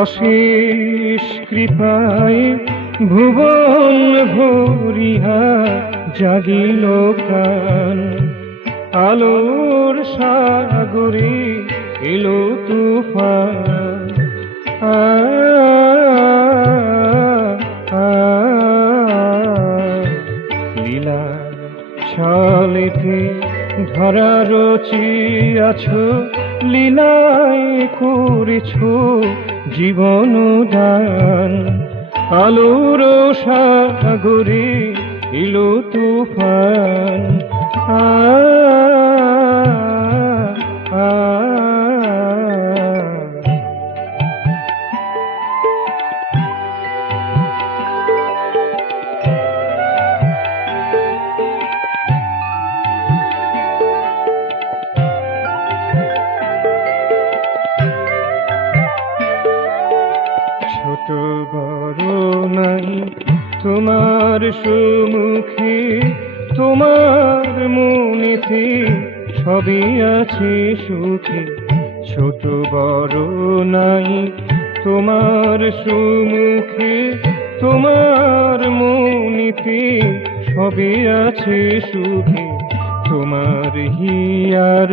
অশেষ কৃপায় ভুবন ভরিয়া জাগিল প্রাণ। আলোর সাগরে এলো তুফান। লীলা ছলেতে ধরা রচিয়াছ, লীলায় করেছ জীবন দান। আলোর সাগরে এলো তুফান। ছোট বড় নাই তোমার সম্মুখে, তোমার মনেতে সবই আছে সুখে। ছোট বড় নাই তোমার সম্মুখে, তোমার মনেতে সবই আছে সুখে। তোমার হিয়ার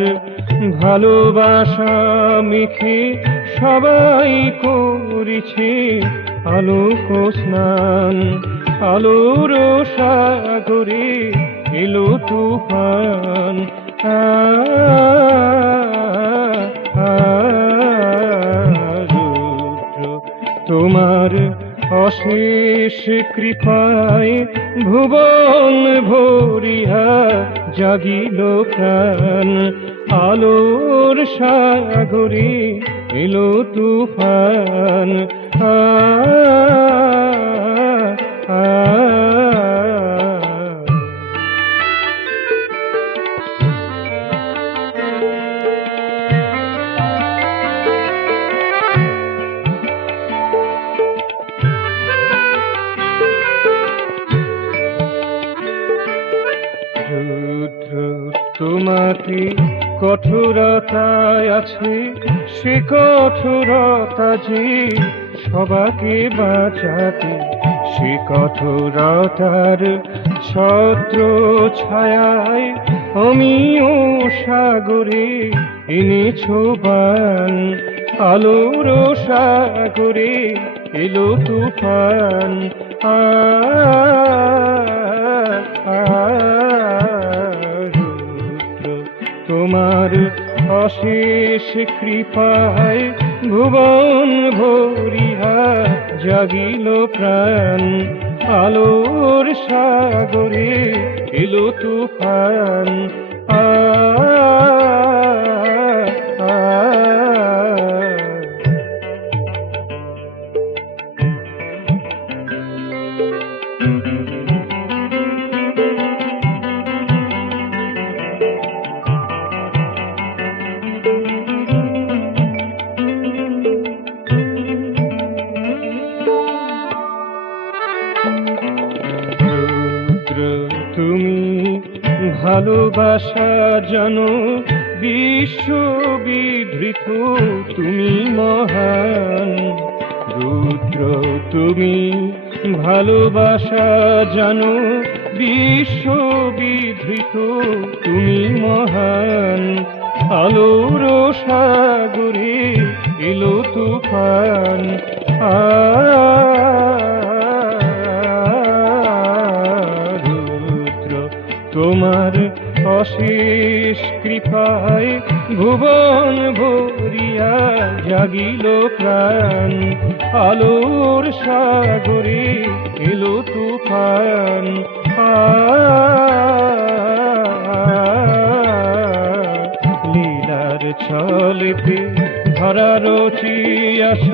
ভালোবাসা মেখে সবাই করেছে আলোক স্নান। আলোর সাগরে এলো তুফান। রুদ্র তোমার অশেষ কৃপায় ভুবন ভরিয়া জাগিল প্রাণ। আলোর সাগরে এলো তুফান। রুদ্র তোমাতে কঠোরতায় আছে, সে কঠোরতা যে সবাকে বাঁচাতে। সে কঠোরতার ছত্র ছায়ায় আমিও সাগরে এনেছো বান। আলোর সাগরে এলো তুফান। তোমার অশেষ কৃপায় ভুবন ভরিয়া জাগিল প্রাণ। আলোর সাগরে এলো তুফান। রুদ্র তুমি ভালোবাসা জানো, বিশ্ববিধৃত তুমি মহান। রুদ্র তুমি ভালোবাসা জানো, বিশ্ববিধৃত তুমি মহান। আলোর সাগরে এলো তুফান। রুদ্র তোমার অশেষ কৃপায় ভুবন ভরিয়া জাগিল প্রাণ। আলোর সাগরে এলো তুফান। লীলার ছলেতে ধরা রচিয়াছ,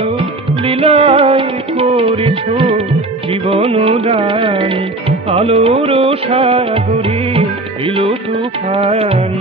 লীলায় করেছ জীবন দান। আলোর সাগরে এলো তুফান।